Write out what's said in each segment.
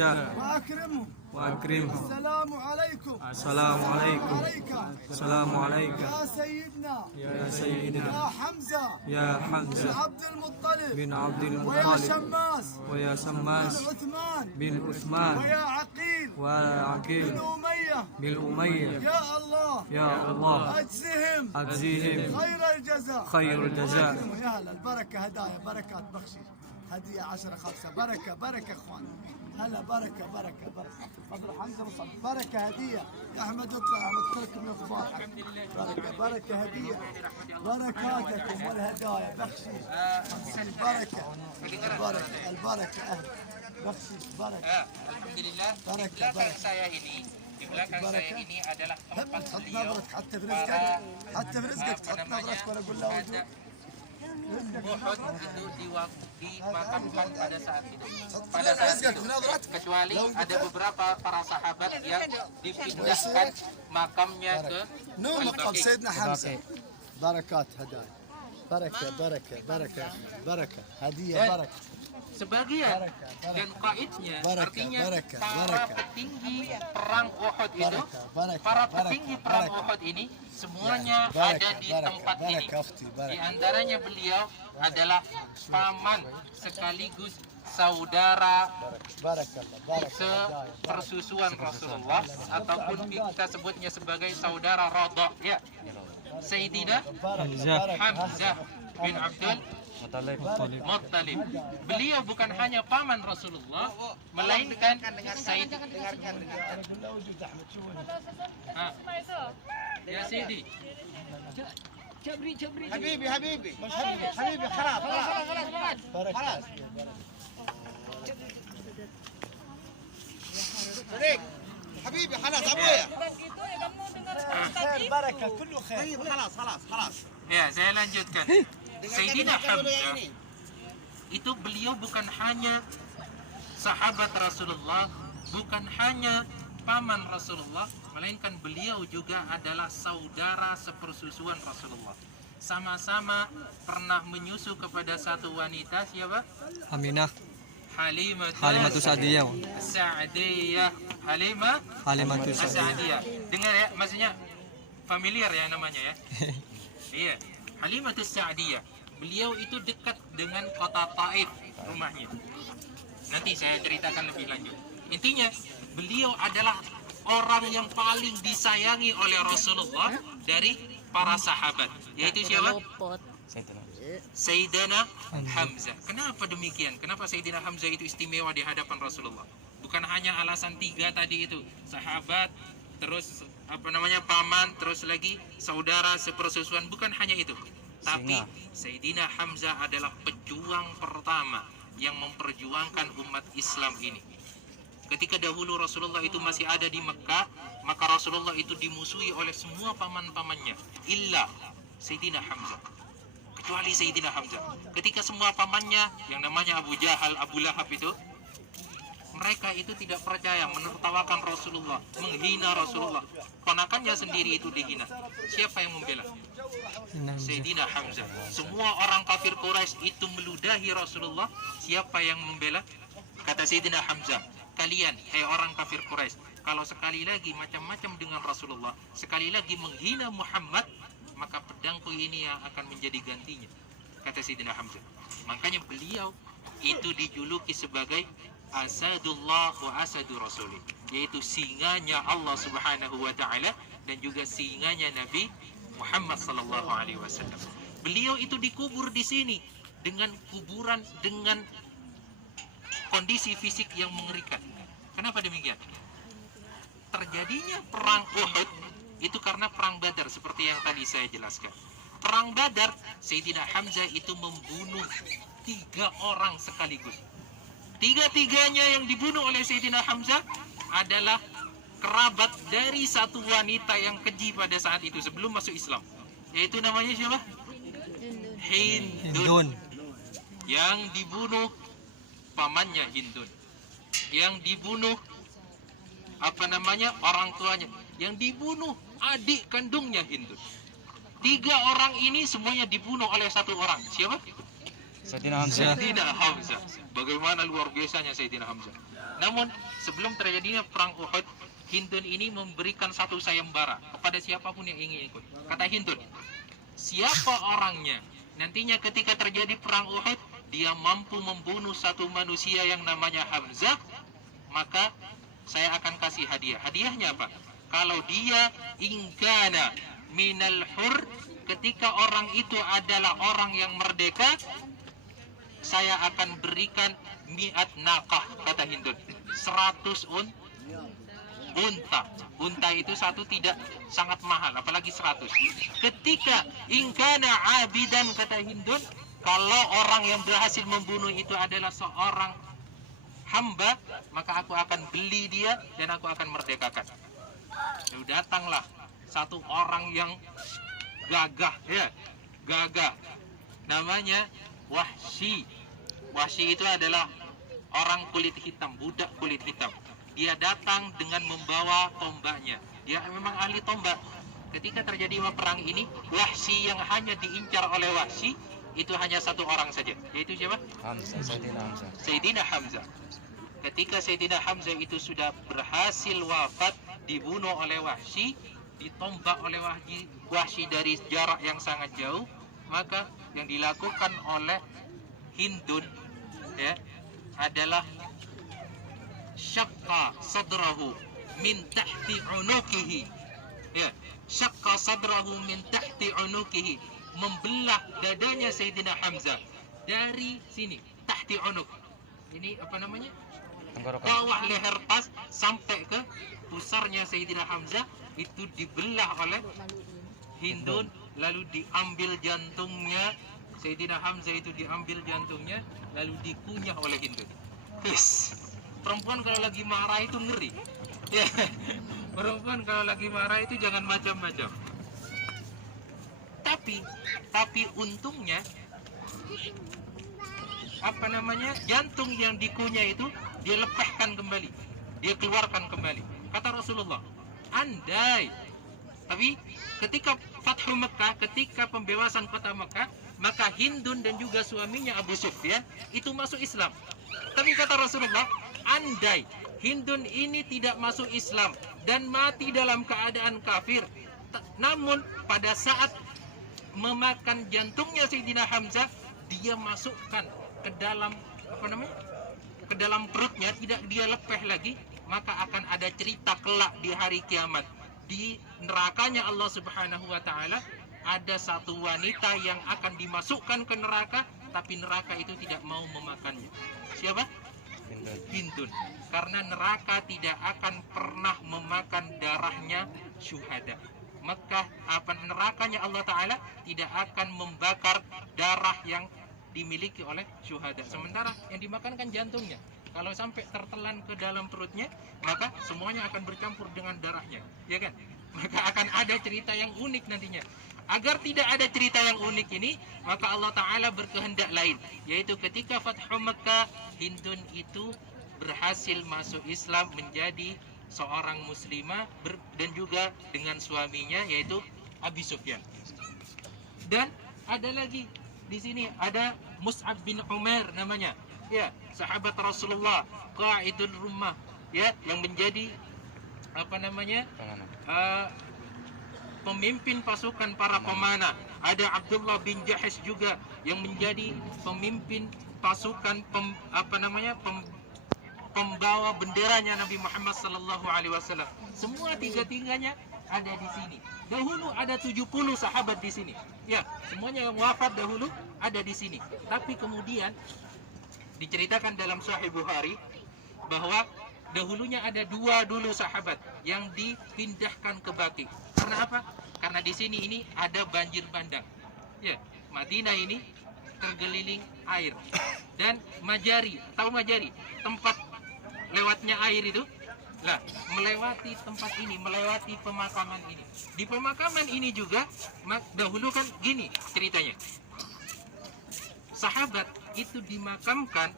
وأكرمه. السلام عليكم. السلام عليكم. السلام عليك يا سيدنا يا سيدنا يا حمزة يا حمزة عبد المطلب بن عبد ويا المطلب شماس ويا سماس عثمان بن عثمان ويا عقيل وعقيل بن أمية بن أمية. يا الله يا الله أجزهم خير الجزاء. الجزاء. يا هلا البركة هدايا بركات بخشيش هدية 10-5 بركة اخوان. هلا بركة فضل حمزة مصعب بركة هدية يا أحمد اطلع أحمد كلكم يا أخبار بركة هدية بركاتكم والهدايا بخشيش البركة أهل بخشيش بركة. Alhamdulillah. Baraka, Di belakang baraka. saya ini, di belakang saya ini adalah tempat حط beliau نظرك حتى في رزقك حتى في رزقك تحط نظرك وأنا أقول له ada Uhud itu dimakamkan pada saat itu. Pada saat itu, kecuali ada beberapa para sahabat yang dipindahkan makamnya ke مقام Al-Baqi. سيدنا حمزة. بركات هدايا بركة هدية بركة. Sebagian dan kaidnya Baraka, artinya baraka, para baraka. petinggi perang Uhud itu, baraka, para baraka, petinggi perang baraka. Uhud ini semuanya Baraka, ada di baraka, tempat ini. baraka, ukhti, baraka. Di antaranya beliau adalah paman sekaligus saudara بركة هدايا sepersusuan Rasulullah ataupun kita sebutnya sebagai saudara radha ya. Sayyidina Hamzah bin Abdul Muttalib. Beliau bukan hanya paman Rasulullah, melainkan ya Sayyidi. حبيبي خلاص حبيبي خلاص ابويا خير بركة كله خير خلاص Ya, saya lanjutkan. Sayyidina Hamzah itu beliau bukan hanya sahabat Rasulullah, bukan hanya paman Rasulullah, melainkan beliau juga adalah saudara sepersusuan Rasulullah. Sama-sama pernah menyusu kepada satu wanita, siapa? Aminah Halimatus Sa'diyah. Sa'diyah. Halimatus Sa'diyah. Dengar ya, maksudnya familiar ya namanya ya. Iya, Halimatus Sa'diyah. Beliau itu dekat dengan kota Taif rumahnya. Nanti saya ceritakan lebih lanjut. Intinya, beliau adalah orang yang paling disayangi oleh Rasulullah dari para sahabat. Yaitu siapa? Sayyidina Hamzah. Kenapa demikian? Kenapa Sayyidina Hamzah itu istimewa di hadapan Rasulullah? Bukan hanya alasan 3 tadi itu, sahabat, terus paman, terus lagi saudara sepersusuan, bukan hanya itu. Tapi Sayyidina Hamzah adalah pejuang pertama yang memperjuangkan umat Islam ini. Ketika dahulu Rasulullah itu masih ada di Mekah, maka Rasulullah itu dimusuhi oleh semua paman-pamannya, illa Sayyidina Hamzah. Kecuali Sayyidina Hamzah. Ketika semua pamannya yang namanya Abu Jahal, Abu Lahab itu, mereka itu tidak percaya, menertawakan Rasulullah, menghina Rasulullah. Ponakannya sendiri itu dihina. Siapa yang membela? Sayyidina Hamzah. Semua orang kafir Quraisy itu meludahi Rasulullah. Siapa yang membela? Kata Sayyidina Hamzah, kalian, hai orang kafir Quraisy, kalau sekali lagi macam-macam dengan Rasulullah, sekali lagi menghina Muhammad, maka pedangku ini yang akan menjadi gantinya. Kata Sayyidina Hamzah. Makanya beliau itu dijuluki sebagai Asadullah wa Asadu Rasulih, yaitu singanya Allah Subhanahu wa Ta'ala dan juga singanya Nabi Muhammad sallallahu alaihi wasallam. Beliau itu dikubur di sini dengan kuburan dengan kondisi fisik yang mengerikan. Kenapa demikian? Terjadinya perang Uhud itu karena perang Badar seperti yang tadi saya jelaskan. Perang Badar, Sayyidina Hamzah itu membunuh 3 orang sekaligus. 3-tiganya yang dibunuh oleh Sayyidina Hamzah adalah kerabat dari satu wanita yang keji pada saat itu sebelum masuk Islam. Yaitu namanya siapa? Hindun. Yang dibunuh pamannya Hindun. Yang dibunuh orang tuanya. Yang dibunuh adik kandungnya Hindun. 3 orang ini semuanya dibunuh oleh satu orang. Siapa? Sayyidina Hamzah. Sayyidina Hamzah. Bagaimana luar biasanya Sayyidina Hamzah. Namun sebelum terjadinya perang Uhud, Hindun ini memberikan satu sayembara kepada siapapun yang ingin ikut. Kata Hindun, siapa orangnya nantinya ketika terjadi perang Uhud dia mampu membunuh satu manusia yang namanya Hamzah, maka saya akan kasih hadiah. Hadiahnya apa? Kalau dia ingkana minal hur, ketika orang itu adalah orang yang merdeka, saya akan berikan mi'at naqah, kata Hindun, 100 unta. Unta itu satu tidak sangat mahal, apalagi 100. Ketika ingkana abidan, kata Hindun, kalau orang yang berhasil membunuh itu adalah seorang hamba, maka aku akan beli dia dan aku akan merdekakan. Lalu datanglah satu orang yang gagah, ya, gagah, namanya Wahsy. Wahsy itu adalah orang kulit hitam, budak kulit hitam. Dia datang dengan membawa tombaknya. Dia memang ahli tombak. Ketika terjadi perang ini, Wahsy yang hanya diincar oleh Wahsy itu hanya satu orang saja, yaitu siapa? Hamzah, Sayyidina Hamzah. Sayyidina Hamzah. Ketika Sayyidina Hamzah itu sudah berhasil wafat, dibunuh oleh Wahsy, ditombak oleh Wahsy dari jarak yang sangat jauh, maka yang dilakukan oleh Hindun, ya, adalah syaqqa sadrahu min tahti unukihi, ya, syaqqa sadrahu min tahti unukihi, membelah dadanya Sayyidina Hamzah dari sini, tahti unuk, ini apa namanya, Tenggorokan. bawah leher tas sampai ke pusarnya Sayyidina Hamzah, itu dibelah oleh Hindun, lalu diambil jantungnya. Sayyidina Hamzah itu diambil jantungnya, lalu dikunyah oleh Hindun. Yes. Perempuan kalau lagi marah itu ngeri. Ya. Perempuan kalau lagi marah itu jangan macam-macam. Tapi untungnya apa namanya, jantung yang dikunyah itu dia lepaskan kembali, dia keluarkan kembali. Kata Rasulullah, andai, tapi ketika Fathu Mekah, ketika pembebasan kota Mekah, maka Hindun dan juga suaminya Abu Sufyan itu masuk Islam. Tapi kata Rasulullah, andai Hindun ini tidak masuk Islam dan mati dalam keadaan kafir, namun pada saat memakan jantungnya Sayyidina Hamzah, dia masukkan ke dalam apa namanya, ke dalam perutnya, tidak dia lepeh lagi, maka akan ada cerita kelak di hari kiamat. Di nerakanya Allah Subhanahu wa Ta'ala ada satu wanita yang akan dimasukkan ke neraka, tapi neraka itu tidak mau memakannya. Siapa? Hindun. Karena neraka tidak akan pernah memakan darahnya syuhada. Maka apa, nerakanya Allah Ta'ala tidak akan membakar darah yang dimiliki oleh syuhada. Sementara yang dimakan kan jantungnya. Kalau sampai tertelan ke dalam perutnya, maka semuanya akan bercampur dengan darahnya, ya kan? Maka akan ada cerita yang unik nantinya. Agar tidak ada cerita yang unik ini, maka Allah Ta'ala berkehendak lain, yaitu ketika Fathu Mekah, Hindun itu berhasil masuk Islam, menjadi seorang muslimah, dan juga dengan suaminya yaitu Abi Sufyan. Dan ada lagi di sini ada Mus'ab bin Umair namanya, ya, sahabat Rasulullah, qaidul rumah, ya, yang menjadi apa namanya, pemimpin pasukan para pemanah. Ada Abdullah bin Jahash juga yang menjadi pemimpin pasukan pembawa benderanya Nabi Muhammad SAW. Semua tiga-tiganya ada di sini. Dahulu ada 70 sahabat di sini. Ya, semuanya yang wafat dahulu ada di sini. Tapi kemudian diceritakan dalam Sahih Bukhari bahwa dahulunya ada 2 dulu sahabat yang dipindahkan ke Baqi. Karena apa? Karena di sini ini ada banjir bandang. Ya, Madinah ini tergeliling air. Dan Majari, tahu Majari? Tempat lewatnya air itu. Lah, melewati tempat ini, melewati pemakaman ini. Di pemakaman ini juga dahulu kan gini ceritanya. Sahabat itu dimakamkan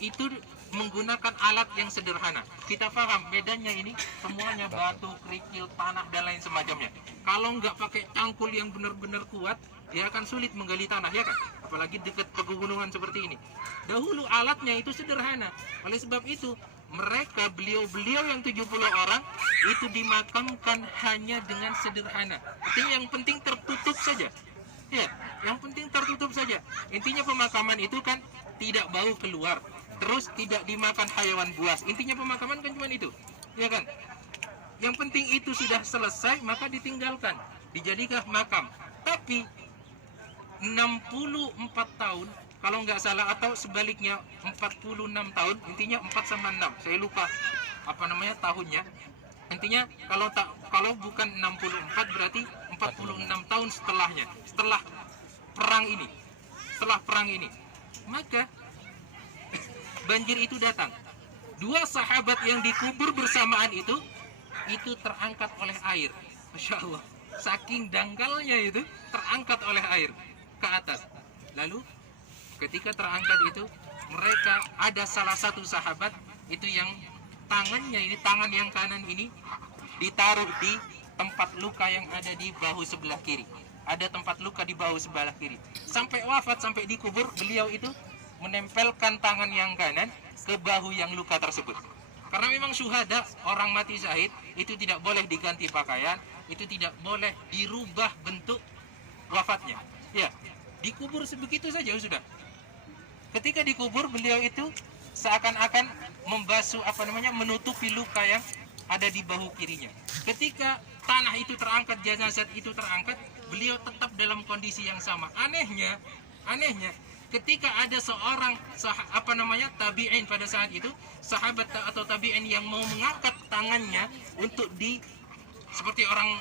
itu menggunakan alat yang sederhana. Kita paham medannya ini semuanya batu, kerikil, tanah dan lain semacamnya. Kalau nggak pakai cangkul yang benar-benar kuat, dia akan sulit menggali tanah, ya kan? Apalagi dekat pegunungan seperti ini. Dahulu alatnya itu sederhana. Oleh sebab itu mereka beliau-beliau yang 70 orang itu dimakamkan hanya dengan sederhana. Artinya yang penting tertutup saja. Ya, yang penting tertutup saja. Intinya pemakaman itu kan tidak bau keluar, terus tidak dimakan hayawan buas. Intinya pemakaman kan cuma itu, ya kan? Yang penting itu sudah selesai, maka ditinggalkan, dijadikan makam. Tapi 64 tahun kalau nggak salah, atau sebaliknya 46 tahun, intinya 4 sama 6, saya lupa apa namanya tahunnya. Intinya kalau bukan 64 berarti 46 tahun setelahnya, setelah perang ini, maka banjir itu datang. 2 sahabat yang dikubur bersamaan itu terangkat oleh air. Masya Allah, saking dangkalnya itu terangkat oleh air ke atas. Lalu ketika terangkat itu, mereka ada salah satu sahabat itu yang tangannya ini, tangan yang kanan ini ditaruh di tempat luka yang ada di bahu sebelah kiri. Ada tempat luka di bahu sebelah kiri. Sampai wafat, sampai dikubur, beliau itu menempelkan tangan yang kanan ke bahu yang luka tersebut. Karena memang syuhada, orang mati syahid, itu tidak boleh diganti pakaian, itu tidak boleh dirubah bentuk wafatnya. Ya, dikubur sebegitu saja sudah. Ketika dikubur, beliau itu seakan-akan membasuh menutupi luka yang ada di bahu kirinya. Ketika tanah itu terangkat, jenazah itu terangkat, beliau tetap dalam kondisi yang sama. Anehnya, ketika ada seorang tabi'in pada saat itu, sahabat atau tabi'in yang mau mengangkat tangannya untuk seperti orang